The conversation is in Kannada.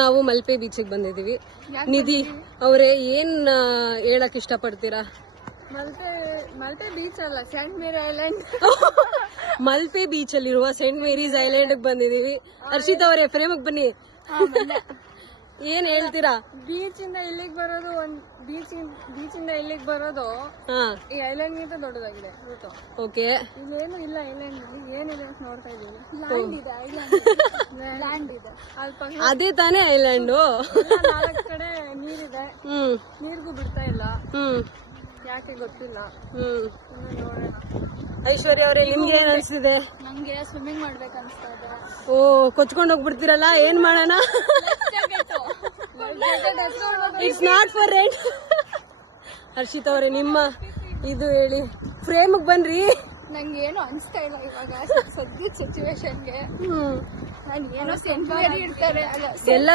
ನಾವು ಮಲ್ಪೆ ಬೀಚಿಗೆ ಬಂದಿದೀವಿ. ನಿಧಿ ಅವರೇ ಏನ್ ಹೇಳಕ್ ಇಷ್ಟ ಪಡ್ತೀರಾ? ಮಲ್ಪೆ ಬೀಚ್ ಅಲ್ಲ, ಸೇಂಟ್ ಮೇರಿ ಐಲ್ಯಾಂಡ್. ಮಲ್ಪೆ ಬೀಚ್ ಅಲ್ಲಿರುವ ಸೇಂಟ್ ಮೇರೀಸ್ ಐಲ್ಯಾಂಡ್ ಬಂದಿದೀವಿ. ಹರ್ಷಿತಾ ಅವರೇ ಪ್ರೇಮಕ್ ಬನ್ನಿ. ಏನ್ ಹೇಳ್ತೀರಾ? ಬೀಚ್ ಇಂದ ಇಲ್ಲಿಗೆ ಬರೋದು ಬೀಚ್ ಇಂದ ಇಲ್ಲಿಗೆ ಬರೋದು ಈ ಐಲ್ಯಾಂಡ್ ಗಿಂತ ದೊಡ್ಡದಾಗಿದೆ. ಓಕೆ, ಇಲ್ಲೇನು ಇಲ್ಲ ಐಲ್ಯಾಂಡ್ ಏನಿದೆ ಅಂತ ನೋಡ್ತಾ ಇದೀವಿ. ಲ್ಯಾಂಡ್ ಇದೆ ಅದೇ ತಾನೇ ಐಲ್ಯಾಂಡು. 4 ಕಡೆ ನೀರಿದೆ, ನೀರ್ಗೂ ಬಿಡ್ತಾ ಇಲ್ಲ, ಯಾಕೆ ಗೊತ್ತಿಲ್ಲ. ಐಶ್ವರ್ಯ ಅವರೇ ನಿಮ್ಗೆ ಏನ್ ಅನ್ಸಿದೆ? ನಂಗೆ ಸ್ವಿಮ್ಮಿಂಗ್ ಮಾಡ್ಬೇಕು ಅನ್ಸ್ತಾ ಇದೆ. ಓ, ಕೊಚ್ಕೊಂಡ್ ಹೋಗ್ಬಿಡ್ತೀರಲ್ಲ, ಏನ್ ಮಾಡೋಣ? It's not for rent. Harshita ಅವರೇ ನಿಮ್ಮ ಇದು ಹೇಳಿ, ಫ್ರೇಮ್ಗೆ ಬನ್ರಿ. ನಂಗೆ ಏನು ಅನ್ಸ್ತಾ ಇಲ್ಲ ಇವಾಗ ಸದ್ಯದ ಸಿಚುವೇಶನ್ಗೆ. ನಾನು ಏನೋ ಸೆಂಚುರಿ ಇರ್ತಾರೆ ಎಲ್ಲ